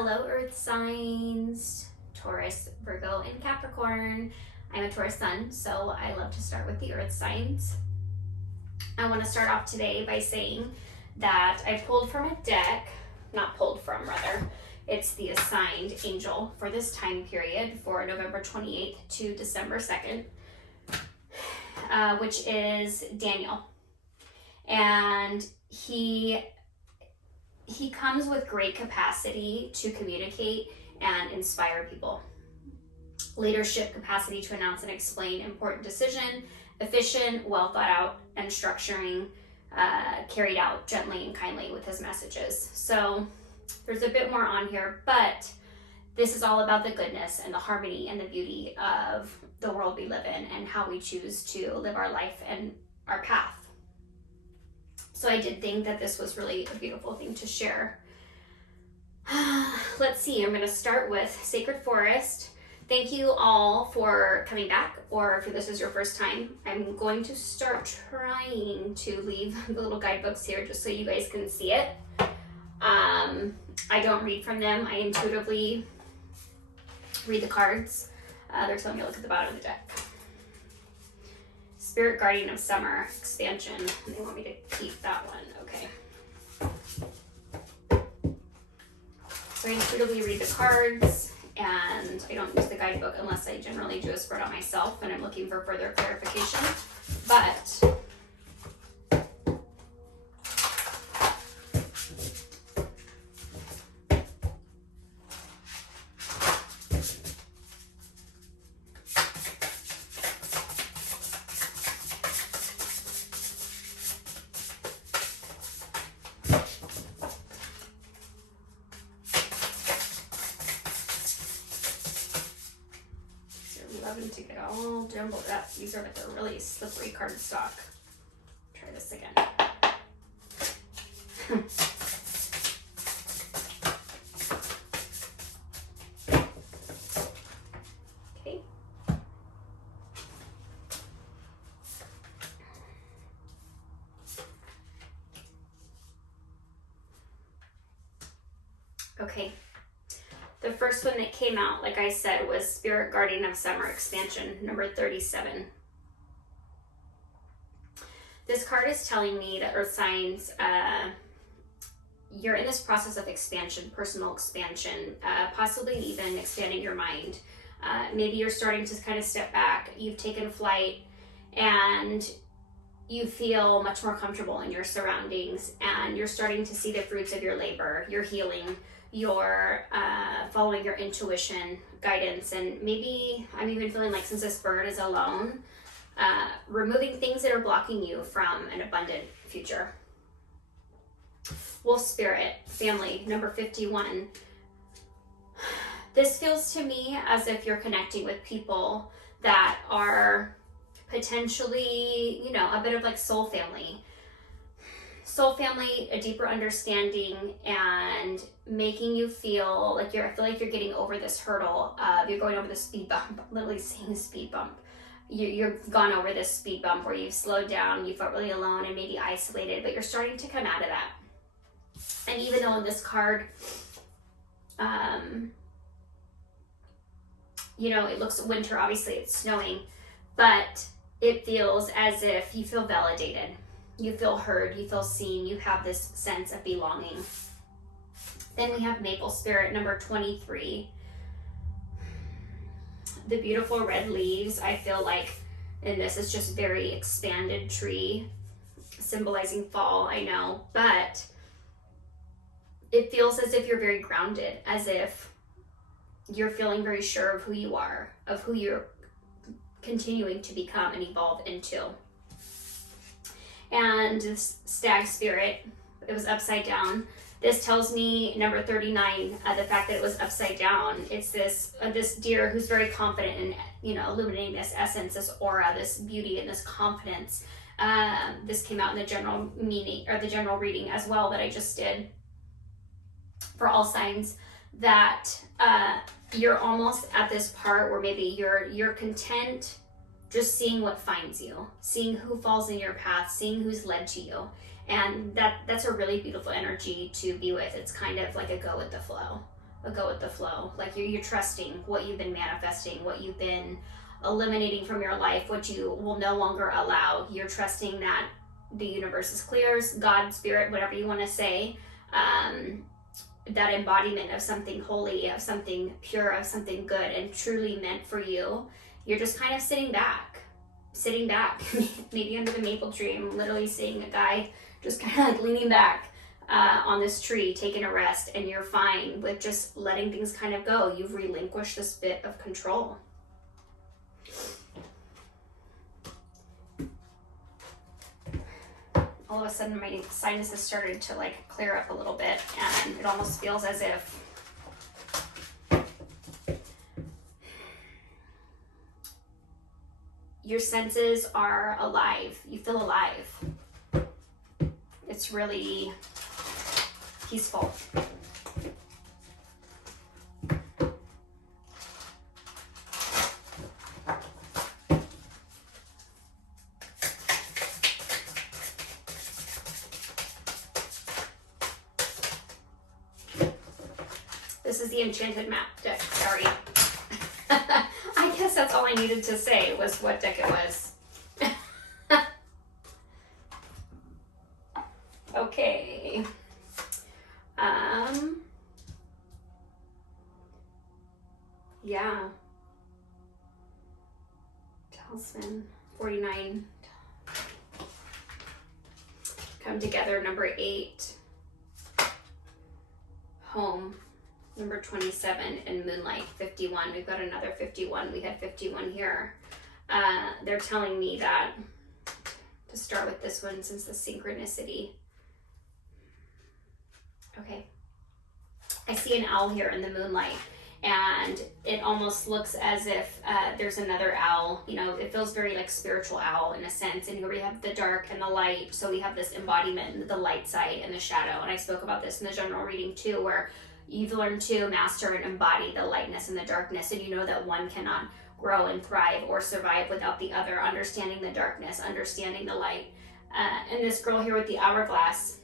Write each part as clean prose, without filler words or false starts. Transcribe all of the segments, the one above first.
Hello Earth signs, Taurus, Virgo, and Capricorn. I'm a Taurus sun, so I love to start with the Earth signs. I want to start off today by saying that I pulled from a deck, it's the assigned angel for this time period for November 28th to December 2nd, which is Daniel. And he comes with great capacity to communicate and inspire people. Leadership capacity to announce and explain important decision, efficient, well thought out, and structuring, carried out gently and kindly with his messages. So there's a bit more on here, but this is all about the goodness and the harmony and the beauty of the world we live in and how we choose to live our life and our path. So I did think that this was really a beautiful thing to share. Let's see, I'm going to start with Sacred Forest. Thank you all for coming back, or if this is your first time, I'm going to start trying to leave the little guidebooks here just so you guys can see it. I don't read from them. I intuitively read the cards. They're telling me to look at the bottom of the deck. Spirit Guardian of Summer expansion. And they want me to keep that one. Okay. So I intuitively read the cards, and I don't use the guidebook unless I generally do a spread on myself and I'm looking for further clarification. But loving to get all jumbled up. These are like a really slippery cardstock. Try this again. Okay. Okay. The first one that came out, like I said, was Spirit Guardian of Summer expansion, number 37. This card is telling me that Earth signs, you're in this process of expansion, personal expansion, possibly even expanding your mind. Maybe you're starting to kind of step back. You've taken flight and you feel much more comfortable in your surroundings, and you're starting to see the fruits of your labor, your healing, your following your intuition, guidance, and maybe I'm even feeling like, since this bird is alone, removing things that are blocking you from an abundant future. Wolf Spirit, family, number 51. This feels to me as if you're connecting with people that are potentially, a bit of like soul family. Soul family, a deeper understanding, and making you feel like I feel like you're getting over this hurdle. You're going over the speed bump, literally seeing a speed bump. You've gone over this speed bump where you've slowed down, you felt really alone and maybe isolated, but you're starting to come out of that. And even though in this card, it looks winter, obviously it's snowing, but it feels as if you feel validated. You feel heard, you feel seen, you have this sense of belonging. Then we have Maple Spirit, number 23. The beautiful red leaves, I feel like, and this is just very expanded tree, symbolizing fall, I know, but it feels as if you're very grounded, as if you're feeling very sure of who you are, of who you're continuing to become and evolve into. And this Stag Spirit, it was upside down. This tells me, number 39, the fact that it was upside down. It's this deer who's very confident in, illuminating this essence, this aura, this beauty, and this confidence. This came out in the general meaning, or the general reading as well, that I just did for all signs, that you're almost at this part where maybe you're content just seeing what finds you, seeing who falls in your path, seeing who's led to you. And that's a really beautiful energy to be with. It's kind of like a go with the flow. a go with the flow. Like you're trusting what you've been manifesting, what you've been eliminating from your life, what you will no longer allow. You're trusting that the universe is clear, God, spirit, whatever you want to say, that embodiment of something holy, of something pure, of something good and truly meant for you. You're just kind of sitting back, maybe under the maple tree. I'm literally seeing a guy just kind of like leaning back on this tree, taking a rest, and you're fine with just letting things kind of go. You've relinquished this bit of control. All of a sudden my sinuses started to like clear up a little bit, and it almost feels as if your senses are alive. You feel alive. It's really peaceful. This is the Enchanted Map deck, sorry. I guess that's all I needed to say was what deck it was. Okay. Yeah. Talisman 49. Come together, number 8. Home, number 27, and Moonlight 51. We've got another 51. We had 51 here. They're telling me that to start with this one, since the synchronicity. Okay. I see an owl here in the moonlight, and it almost looks as if there's another owl. You know, it feels very like spiritual owl in a sense. And here we have the dark and the light. So we have this embodiment, the light side and the shadow. And I spoke about this in the general reading too, where you've learned to master and embody the lightness and the darkness, and you know that one cannot grow and thrive or survive without the other, understanding the darkness, understanding the light. And this girl here with the hourglass,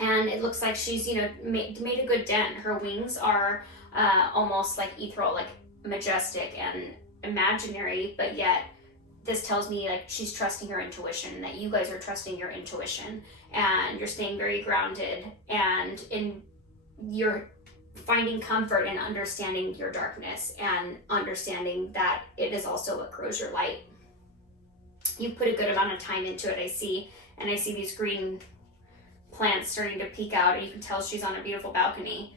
and it looks like she's, you know, made a good dent. Her wings are almost like ethereal, like majestic and imaginary, but yet this tells me like she's trusting her intuition, that you guys are trusting your intuition, and you're staying very grounded, and you're finding comfort in understanding your darkness and understanding that it is also what grows your light. You put a good amount of time into it, I see, and I see these green plants starting to peek out, and you can tell she's on a beautiful balcony.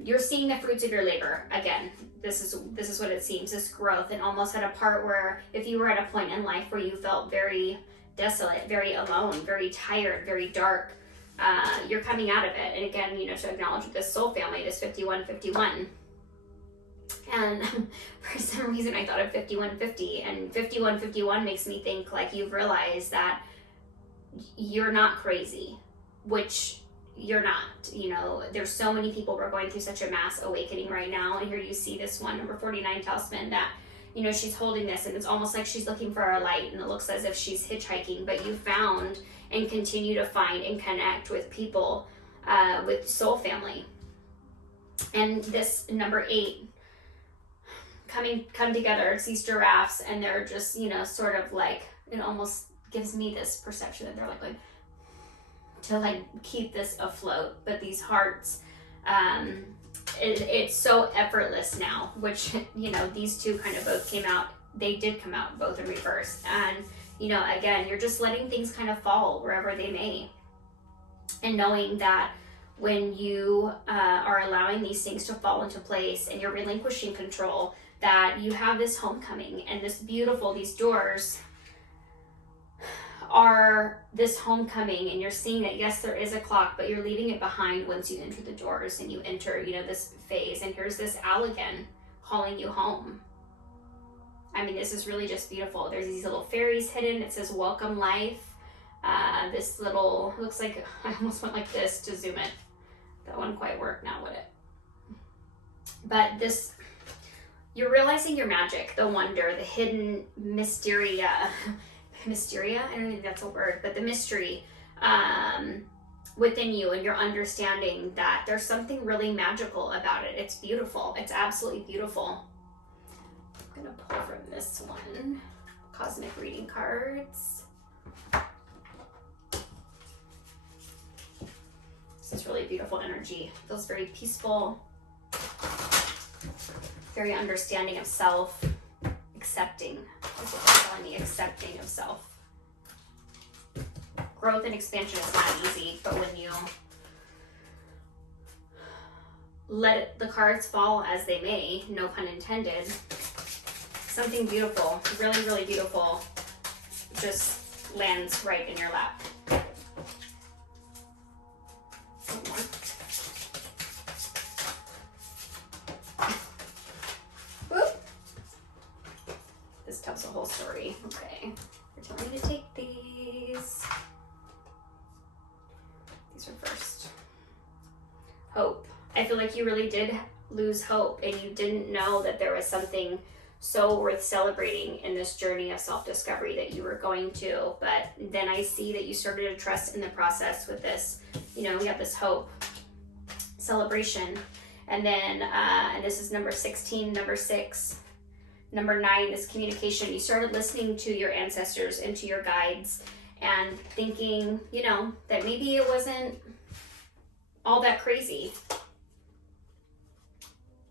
You're seeing the fruits of your labor. Again, this is what it seems, this growth, and almost at a part where if you were at a point in life where you felt very desolate, very alone, very tired, very dark, you're coming out of it. And again, you know, to acknowledge this soul family, this 5151. And for some reason I thought of 5150, and 5151 makes me think like you've realized that you're not crazy, which you're not. You know, there's so many people who are going through such a mass awakening right now, and here you see this one, number 49 talisman, that, you know, she's holding this, and it's almost like she's looking for a light, and it looks as if she's hitchhiking, but you found and continue to find and connect with people, with soul family. And this number 8 come together. It's these giraffes, and they're just, you know, sort of like, it almost gives me this perception that they're like going to like keep this afloat, but these hearts, it's so effortless now, which, you know, these two kind of both came out, they did come out both in reverse. And, you know, again, you're just letting things kind of fall wherever they may, and knowing that when you are allowing these things to fall into place and you're relinquishing control, that you have this homecoming, and this beautiful, these doors are this homecoming, and you're seeing that yes, there is a clock, but you're leaving it behind once you enter the doors and you enter, you know, this phase. And here's this owl again calling you home. I mean, this is really just beautiful. There's these little fairies hidden. It says welcome life. This little, looks like, I almost went like this to zoom it. That wouldn't quite work now, would it? But this, you're realizing your magic, the wonder, the hidden mysteria, I don't think that's a word, but the mystery, within you, and you're understanding that there's something really magical about it. It's beautiful. It's absolutely beautiful. I'm gonna pull from this one, Cosmic Reading cards. This is really beautiful energy. Feels very peaceful, very understanding of self, accepting. That's what they're telling me, accepting of self. Growth and expansion is not easy, but when you let the cards fall as they may, no pun intended, something beautiful, really, really beautiful, just lands right in your lap. One more. Whoop. This tells the whole story. Okay, they're telling me to take these. These are first. Hope. I feel like you really did lose hope, and you didn't know that there was something so worth celebrating in this journey of self-discovery that you were going to. But then I see that you started to trust in the process with this, you know, we have this hope, celebration. And then, and this is number 16, number 6, number 9, this communication. You started listening to your ancestors and to your guides and thinking, you know, that maybe it wasn't all that crazy.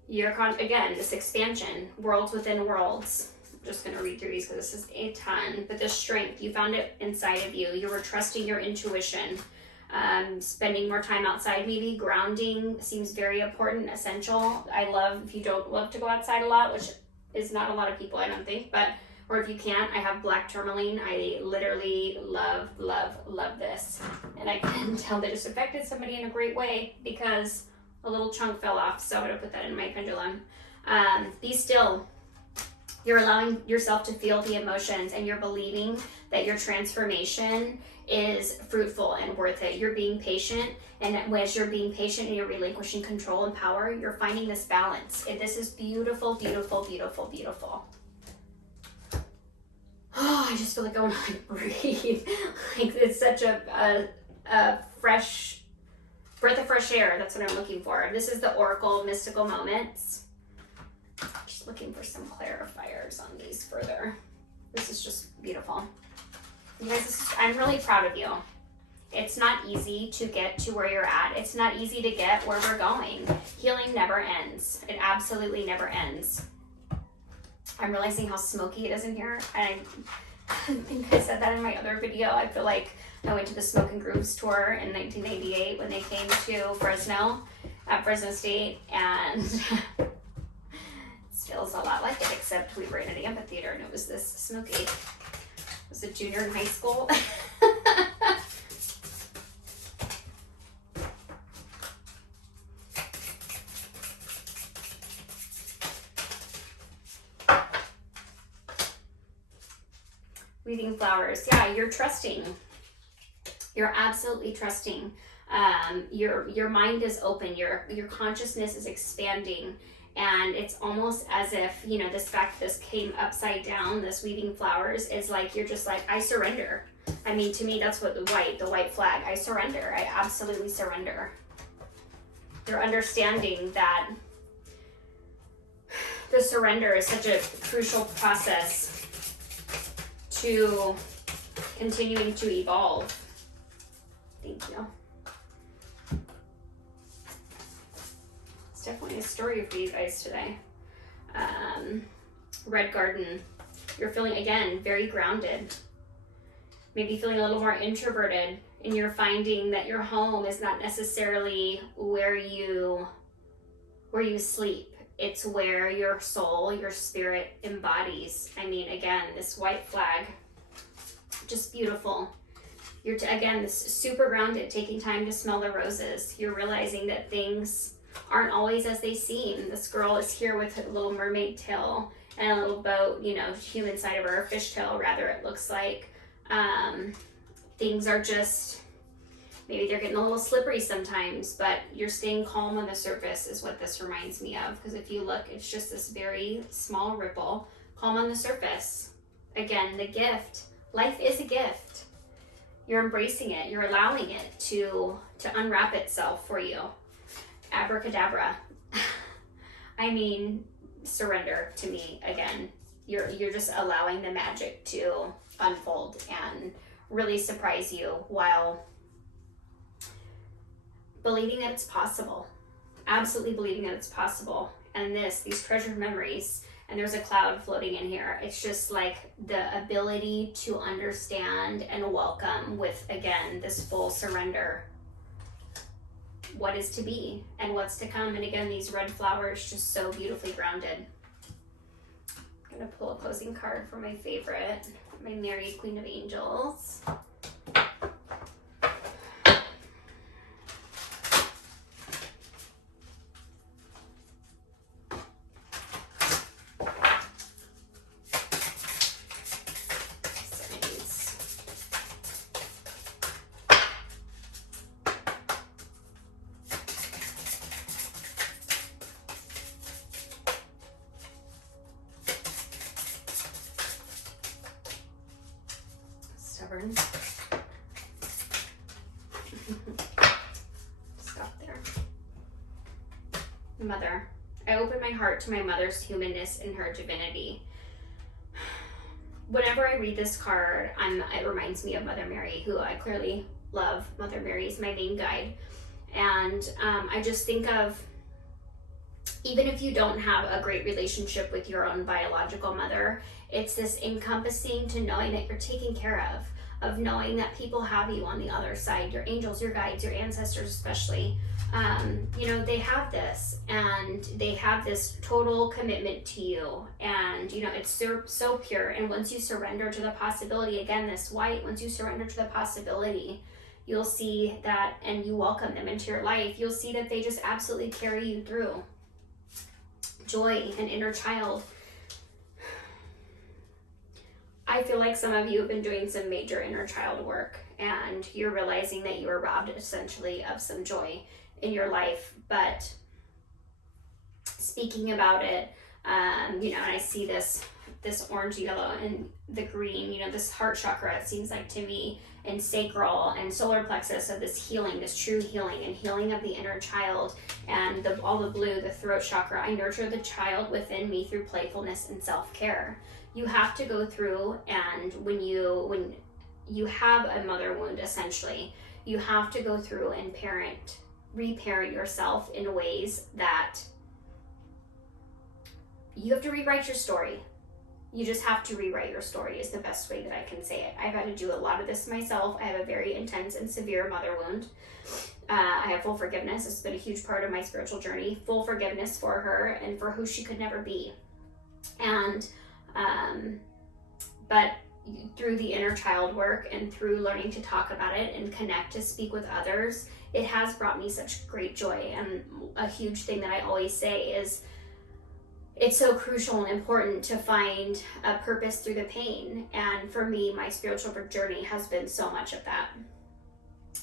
Again, this expansion, worlds within worlds. I'm just going to read through these because this is a ton. But the strength, you found it inside of you. You were trusting your intuition. Spending more time outside, maybe grounding seems very important, essential. I love, if you don't love to go outside a lot, which is not a lot of people, I don't think, but, or if you can't, I have black tourmaline. I literally love, love, love this. And I can tell that it's affected somebody in a great way because a little chunk fell off, so I'm gonna put that in my pendulum. Be still. You're allowing yourself to feel the emotions, and you're believing that your transformation is fruitful and worth it. You're being patient, and as you're being patient and you're relinquishing control and power, you're finding this balance. And this is beautiful, beautiful, beautiful, beautiful. Oh, I just feel like I want to breathe. Like it's such a fresh breath of fresh air. That's what I'm looking for. This is the Oracle Mystical Moments. Just looking for some clarifiers on these further. This is just beautiful. You guys, I'm really proud of you. It's not easy to get to where you're at. It's not easy to get where we're going. Healing never ends. It absolutely never ends. I'm realizing how smoky it is in here. I think I said that in my other video. I feel like I went to the Smoke and Grooves tour in 1998 when they came to Fresno, at Fresno State, and it feels a lot like it, except we were in an amphitheater and it was this smoky. I was a junior in high school. Weaving flowers. Yeah, you're trusting. You're absolutely trusting. Your mind is open. Your consciousness is expanding, and it's almost as if, you know, this fact this came upside down. This weaving flowers is like you're just like, I surrender. I mean, to me, that's what the white flag. I surrender. I absolutely surrender. You're understanding that the surrender is such a crucial process to continuing to evolve. Thank you. It's definitely a story for you guys today. Red Garden. You're feeling, again, very grounded. Maybe feeling a little more introverted, and you're finding that your home is not necessarily where you sleep. It's where your soul, your spirit embodies. I mean, again, this white flag, just beautiful. You're, again, this super grounded, taking time to smell the roses. You're realizing that things aren't always as they seem. This girl is here with a little mermaid tail and a little boat, you know, human side of her, a fish tail rather, it looks like. Things are just, maybe they're getting a little slippery sometimes, but you're staying calm on the surface is what this reminds me of. Because if you look, it's just this very small ripple, calm on the surface. Again, the gift. Life is a gift. You're embracing it. You're allowing it to to unwrap itself for you. Abracadabra. I mean, surrender to me again. You're just allowing the magic to unfold and really surprise you while believing that it's possible. Absolutely believing that it's possible. And these treasured memories, and there's a cloud floating in here. It's just like the ability to understand and welcome with, again, this full surrender, what is to be and what's to come. And again, these red flowers just so beautifully grounded. I'm gonna pull a closing card for my favorite, my Mary, Queen of Angels. Stubborn. Stop there. Mother. I open my heart to my mother's humanness and her divinity. Whenever I read this card, it reminds me of Mother Mary, who I clearly love. Mother Mary is my main guide. And I just think of, even if you don't have a great relationship with your own biological mother, it's this encompassing to knowing that you're taken care of knowing that people have you on the other side, your angels, your guides, your ancestors especially. They have this, and they have this total commitment to you, and it's so pure. And once you surrender to the possibility, again, this white, once you surrender to the possibility, you'll see that, and you welcome them into your life, you'll see that they just absolutely carry you through. Joy and inner child. I feel like some of you have been doing some major inner child work, and you're realizing that you were robbed essentially of some joy in your life. But speaking about it, and I see this orange, yellow, and the green, this heart chakra, it seems like to me, and sacral and solar plexus of this healing, this true healing and healing of the inner child, and all the blue, the throat chakra. I nurture the child within me through playfulness and self-care. You have to go through, and when you have a mother wound, essentially, you have to go through and reparent yourself in ways that you have to rewrite your story. You just have to rewrite your story is the best way that I can say it. I've had to do a lot of this myself. I have a very intense and severe mother wound. I have full forgiveness. It's been a huge part of my spiritual journey. Full forgiveness for her and for who she could never be. And but through the inner child work and through learning to talk about it and connect, to speak with others, it has brought me such great joy. And a huge thing that I always say is, it's so crucial and important to find a purpose through the pain. And for me, my spiritual journey has been so much of that.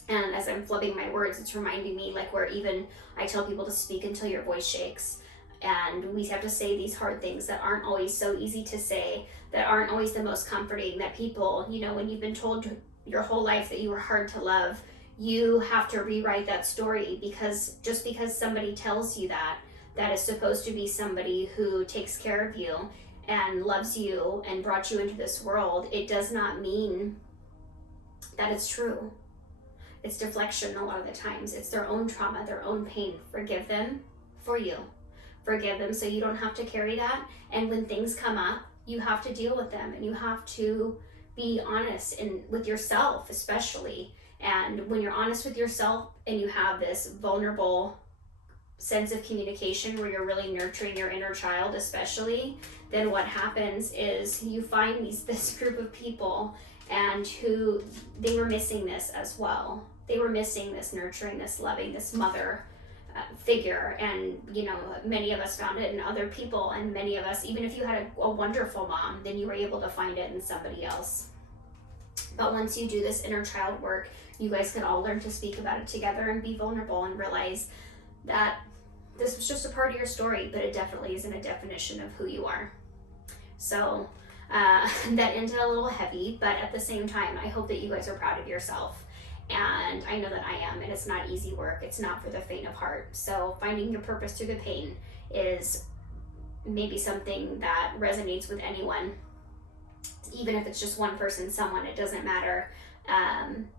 And as I'm flubbing my words, it's reminding me, like, where even I tell people to speak until your voice shakes. And we have to say these hard things that aren't always so easy to say, that aren't always the most comforting, that people, when you've been told your whole life that you were hard to love, you have to rewrite that story. Because just because somebody tells you that is supposed to be somebody who takes care of you and loves you and brought you into this world, it does not mean that it's true. It's deflection a lot of the times. It's their own trauma, their own pain. Forgive them for you. Forgive them so you don't have to carry that. And when things come up, you have to deal with them, and you have to be honest with yourself, especially. And when you're honest with yourself and you have this vulnerable sense of communication where you're really nurturing your inner child, especially, then what happens is you find this group of people, and who they were missing this as well. They were missing this nurturing, this loving, this mother figure. And many of us found it in other people, and many of us, even if you had a wonderful mom, then you were able to find it in somebody else. But once you do this inner child work, you guys can all learn to speak about it together and be vulnerable and realize that this was just a part of your story, but it definitely isn't a definition of who you are. So that ended a little heavy, but at the same time, I hope that you guys are proud of yourself And I know that I am, and it's not easy work. It's not for the faint of heart. So finding your purpose through the pain is maybe something that resonates with anyone, even if it's just one person, someone, it doesn't matter.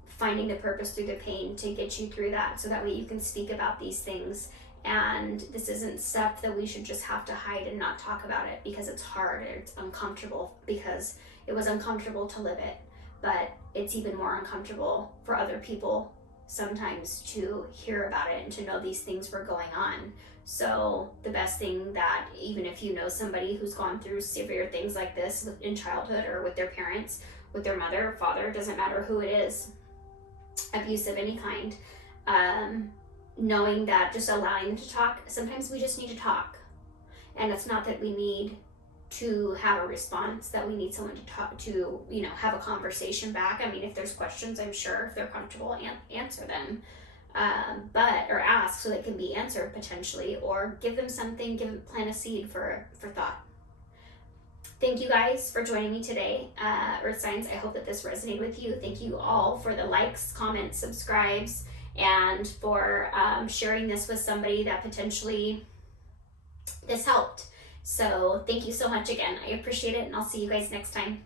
Finding the purpose through the pain to get you through that, so that way you can speak about these things. And this isn't stuff that we should just have to hide and not talk about it because it's hard, it's uncomfortable, because it was uncomfortable to live it, but it's even more uncomfortable for other people sometimes to hear about it and to know these things were going on. So the best thing, that even if you know somebody who's gone through severe things like this in childhood, or with their parents, with their mother or father, doesn't matter who it is, abuse of any kind, knowing that, just allowing them to talk. Sometimes we just need to talk, and it's not that we need to have a response, that we need someone to talk to, have a conversation back. I mean, if there's questions, I'm sure if they're comfortable, answer them, or ask so they can be answered potentially, or give them something, plant a seed for thought. Thank you guys for joining me today, Earth Signs. I hope that this resonated with you. Thank you all for the likes, comments, subscribes, and for sharing this with somebody that potentially this helped. So thank you so much again. I appreciate it, and I'll see you guys next time.